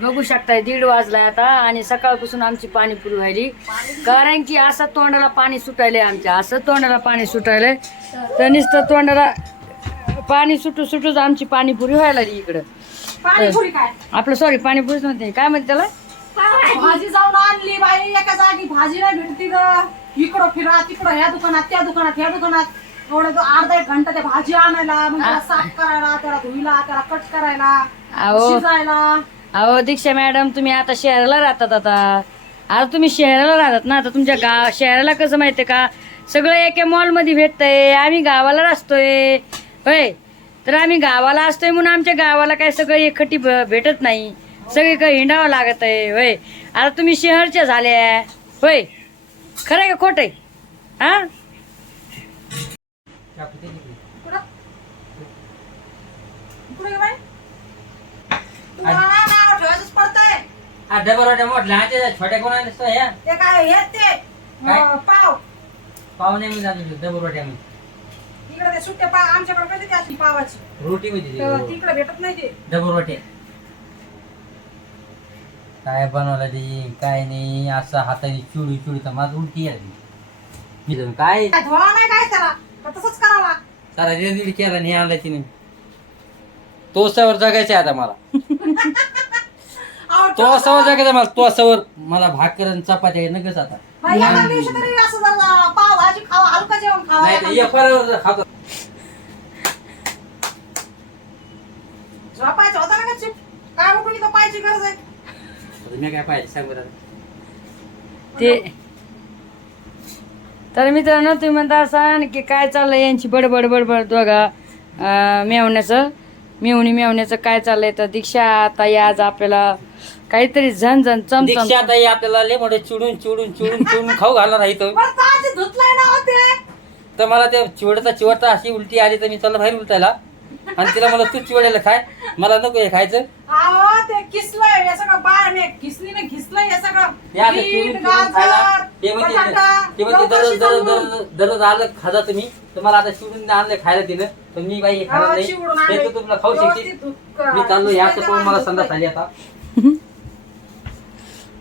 बघू शकताय दीड वाजलाय आता आणि सकाळपासून आमची पाणीपुरी व्हायली. कारण की असं तोंडाला पाणी सुटायलंय आमच्या असं तोंडाला पाणी सुटायलंय. तर नुसतं तोंडाला पाणी सुटू सुटूच आमची पाणीपुरी व्हायला लागली इकडं. पाणीपुरी काय? आपलं सॉरी पाणीपुरीच म्हणते. काय म्हणते त्याला? भाजी जाऊन आणली बाई एका जागी भाजी नाही भेटती ग. इकडं फिरा तिकडं ह्या दुकानात त्या दुकानात ह्या दुकानात. एवढं तो अर्धा एक घंटा त्या भाजी आणायला मग त्याला साफ करायला त्याला धुईला त्याला कट करायला अहो. शिजायला. अहो दीक्षा मॅडम तुम्ही आता शहराला राहतात आता. आता तुम्ही शहराला राहतात ना आता तुमच्या गाव शहराला कसं माहितीये का? सगळं एका मॉलमध्ये भेटतंय आम्ही गावाला असतोय होय? तर आम्ही गावाला असतोय म्हणून आमच्या गावाला काय सगळं एकखटी भेटत नाही. सगळी काही हिंडावं लागत आहे होय? आता तुम्ही शहरच्या झाल्या. होय? खरं आहे का खोट आहे? हा? कुठं? ठेवायचंच पडतंय. हा मोठल्या छोट्या कोणा या? ते काय हे ते काय? अं, पाव. पाहुणे मी जातो मी इकडे ते सुट्टे पाव आमच्याकडे कधी त्याची पावाची. रोटी मी तर तिकडे भेटत नाही ते. डबल वाटे काय बनवलं ते? काय नाही असं हाताने चुडी चुडी तर माझं उलटी आली मी जाऊन काय? काय धुवा नाही काय त्याला? का तसंच करावा. सारा केला नाही आणला तिने. तो सवर जगायचा आहे आता मला. तो सवर जगायचा मला तो सवर मला भाकर आणि चपात्या नकच आता. बाई, एका दिवशी तरी असं जरा पाव भाजी खावा हलकं जेवण खावा. नाही तर एक फराळावर खातो. झोपायचं होतं ना का चिप? काय उठून इथं पायची गरज आहे? आता मी काय पाहिजे सांग बरं ते तर मित्रांनो तुम्ही म्हणता असाल की काय चाललंय यांची बडबड बडबड दोघा अं, मेवण्याचं? मेवणी मेवण्याचं काय चाललंय? तर दीक्षा ताई आज आपल्याला काहीतरी झण चमचम दीक्षा ताई आपल्याला लय मोठे चिडून चिडून चिडून चिडून खाऊ घालणार आहे इथं. बरं ताजी धुतलंय ना हो ते. तर मला ते चिवडता चिवडता अशी उलटी आली तर मी चाललं बाहेर उलटायला. आणि तिला मला तू चिवडायला खाय. मला नको हे खायचं. अहो ते किसलंय. हे सगळं बाळ मी किसलीने घिसलंय हे सगळं. हे आता बीट, गाजर, म्हणते बटाटा, दररोज दररोज शिजवून. दररोज दररोज आलं खाजा तुम्ही. तर मला आता चिवडून आणलं खायला तिनं. तर मी बाई हे खाणार अहो, नाही. चिवडून हे आणलंय. तर तुला खाऊ शकते व्यवस्थित मी चाललो या धुतलंय करून मला धुतलंय. आली आता.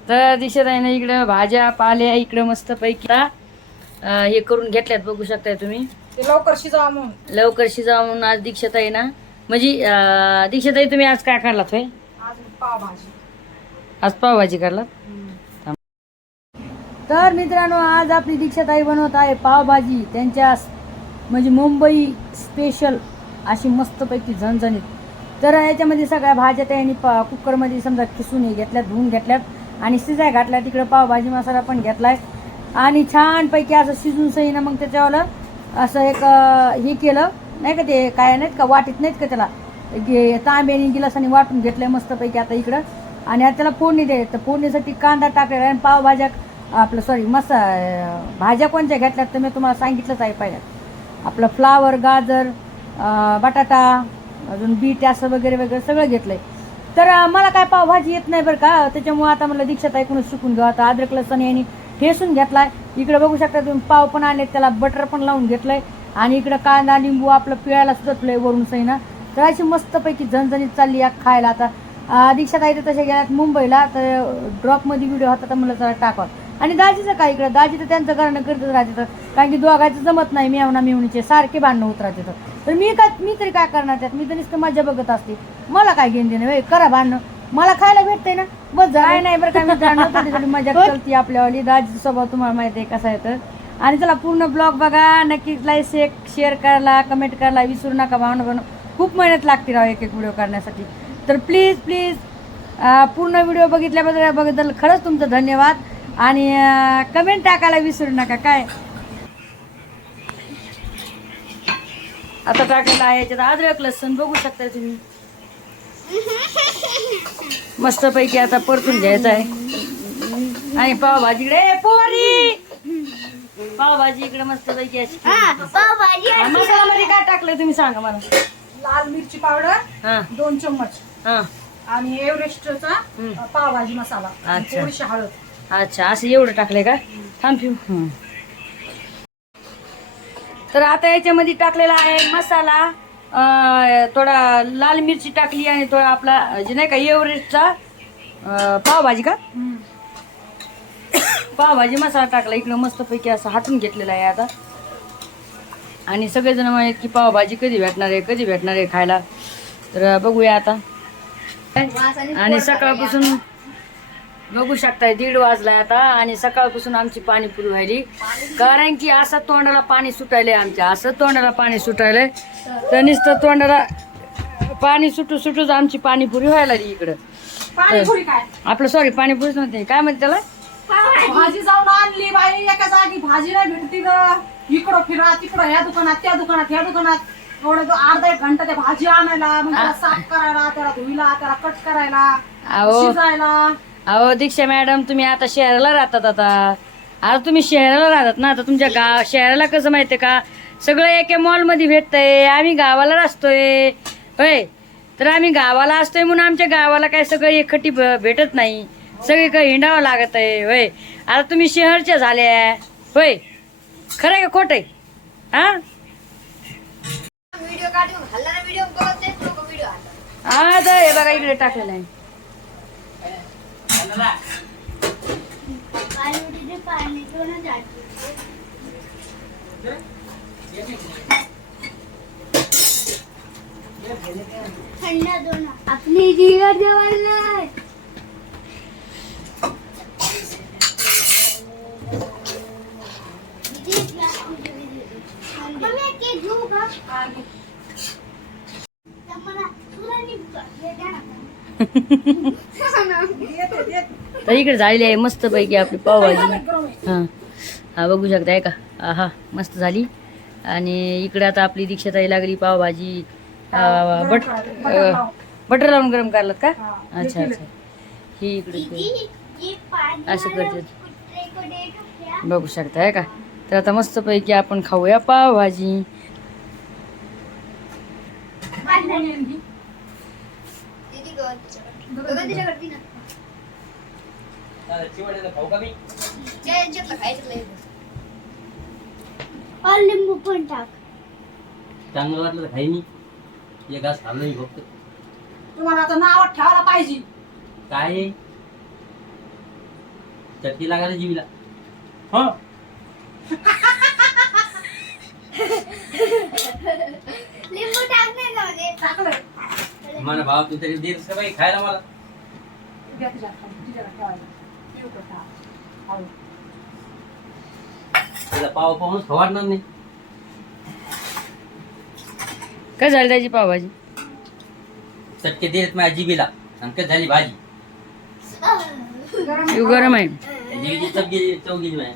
तर दिसत आहे ना इकडं भाज्या पाल्या इकडं मस्त पैकी हे करून घेतल्यात बघू शकताय तुम्ही. ते लवकर शिजावा म्हणून. लवकर शिजावून आज दीक्षात आहे ना. म्हणजे अं, दीक्षाताई तुम्ही आज काय काढलात होय? आज पाव भाजी आज पावभाजी काढलात तर मित्रांनो आज आपली दीक्षाताई बनवत आहे पावभाजी. त्यांच्या म्हणजे मुंबई स्पेशल अशी मस्तपैकी झणझणीत. तर याच्यामध्ये सगळ्या भाज्या त्यांनी पा कुकरमध्ये समजा खिसून हे घेतल्यात धुवून घेतल्यात. आणि शिजाय घातल्या तिकडं पावभाजी मसाला पण घेतलाय. आणि छानपैकी असं शिजून सईनं मग त्याच्यावाला असं एक हे केलं. नाही का ते काय नाहीत का वाटीत नाहीत का त्याला? गे- तांब्याने गिलासाने वाटून घेतलंय मस्तपैकी आता इकडं. आणि आता त्याला फोडणी दे तर फोडणीसाठी कांदा टाकलेला आहे आणि पावभाज्या आपलं सॉरी मसा भाज्या कोणत्या घेतल्यात तर मी तुम्हाला सांगितलंच आहे पाहिल्यात आपलं फ्लावर गाजर बटाटा अजून बीट असं वगैरे वगैरे सगळं घेतलं आहे तर मला काय पावभाजी येत नाही बरं का. त्याच्यामुळे आता मला दीक्षात ऐकूनच शिकून घेऊ. आता अद्रक लसण यांनी ठेसून घेतलाय. इकडे बघू शकता तुम्ही पाव पण आणलेत त्याला बटर पण लावून घेतलंय. आणि इकडं कांदा लिंबू आपलं पिळायला सुटलंय वरून सईना. तर अशी मस्तपैकी झणझणीत चालली या खायला आता. दीक्षात आहे तशा गेल्यात मुंबईला. तर ड्रॉपमध्ये व्हिडिओ होता तर मला जरा टाकावा. आणि दाजीचं काय इकडं? दाजी तर त्यांचं घरणं करतच राहते तर. कारण की दोघांचं जमत नाही मेवणा मेवणीचे सारखे भांडणं होत राहते तर. तर मी काय मी तरी काय करणार त्यात? मी तर नुसतं मजा बघत असते. मला काय घेऊन देणं? होय, करा भांडणं. मला खायला भेटतंय ना? बस काय नाही बरं काय मित्रांनो थोडी थोडी मजा चलती आपल्यावाली. दाजीचा स्वभाव तुम्हाला माहिती आहे कसा आहे तर आणि चला पूर्ण ब्लॉग बघा. नक्कीच लाईक शेअर करायला कमेंट करायला विसरू नका भावना बनव खूप मेहनत लागते राव एक एक व्हिडिओ करण्यासाठी. तर प्लीज प्लीज पूर्ण व्हिडिओ बघितल्याबद्दल बघितलं खरंच तुमचं धन्यवाद. आणि कमेंट टाकायला विसरू नका. काय? आता टाकलेलं आहे याच्यात अद्रक लसण बघू शकता तुम्ही. मस्तपैकी आता परतून घ्यायचं आहे. आणि पावभाजी इकडे पोरी! पावभाजी इकडे मस्तपैकी अशी. हा, मसाल्यामध्ये काय टाकलंय तुम्ही सांगा मला? लाल मिरची पावडर हा. दोन चम्मच. हा. आणि एव्हरेस्टचा पावभाजी मसाला. अच्छा. थोडीशी हळद. अच्छा असं एवढं टाकलंय का? थांब पिऊ हं. तर आता याच्यामध्ये टाकलेला आहे मसाला. थोडा लाल मिरची टाकली आणि थोडा आपला जे नाही का एव्हरेस्टचा पावभाजी का? पावभाजी मसाला टाकला. इकडं मस्तपैकी असं हाटून घेतलेला आहे आता. आणि सगळेजण म्हणत की पावभाजी कधी भेटणार आहे कधी भेटणार आहे खायला. तर बघूया आता. आणि सकाळपासून बघू शकताय दीड वाजलाय आता आणि सकाळपासून आमची पाणीपुरी व्हायली. कारण की असं तोंडाला पाणी सुटायलंय आमच्या असं तोंडाला पाणी सुटायलंय. तर नुसतं तोंडाला पाणी सुटू सुटूच आमची पाणीपुरी व्हायला लागली इकडं. आपलं सॉरी पाणीपुरीच म्हणते काय म्हणते त्याला? भाजी जाऊन आणली बाई एका जागी भाजी नाही भेटती ग. इकडं फिरा तिकडं ह्या दुकानात त्या दुकानात ह्या दुकानात. एवढं तो अर्धा एक घंटा त्या भाजी आणायला साफ करायला त्याला धुईला त्याला कट करायला. शिजायला. अहो दीक्षा मॅडम तुम्ही आता शहराला राहतात आता. आता तुम्ही शहराला राहतात ना आता तुमच्या गाव शहराला कसं माहितीये का? सगळं एका मॉलमध्ये भेटतंय आम्ही गावाला असतोय होय? तर आम्ही गावाला असतोय म्हणून आमच्या गावाला काय सगळं एकखटी भेटत नाही. सगळे काही हिंडावं लागत आहे होय? आता तुम्ही शहरच्या झाल्या. होय? खरं आहे का खोट आहे? हा? हा तर हे बघा इकडे टाकलेलं आहे. पाणी पाणी दोन जाते थंड दोन आपली जीवर जवळ घेऊ का मला तुला निघतो हे द्या ना. तर इकडे झालेली आहे मस्त पैकी आपली पावभाजी. हां. हा बघू शकता आहे का हा मस्त झाली. आणि इकडे आता आपली दीक्षाताई लागली पावभाजी. बट बटर लावून गरम करलात का? अच्छा अच्छा. ही इकडे असं करते. बघू शकता आहे का तर आता मस्त पैकी आपण खाऊया पावभाजी. चिवड्याला खाऊ का मी? त्या यांच्यातलं खायचं लय. और लिंबू पण टाक. चांगलं वाटलं तर खाई मी. एक घास खाल्लं मी फक्त. तुम्हाला आता नावात ठेवायला पाहिजे. काय? आहे? चटकी लागायला जीवीला. हो. लिंबू टाक नाही मला भाव तू तरी देत का बाई खायला मला. तिच्या ठेवायला. त्याला पाव पाहूनच खवाडणार नाही. काय झाली त्याची पावभाजी? चटके देत माझ्या जिबीला आणि कधी झाली भाजी? गरम आहे. जिबीची चव गेली चव गेली माझ्या.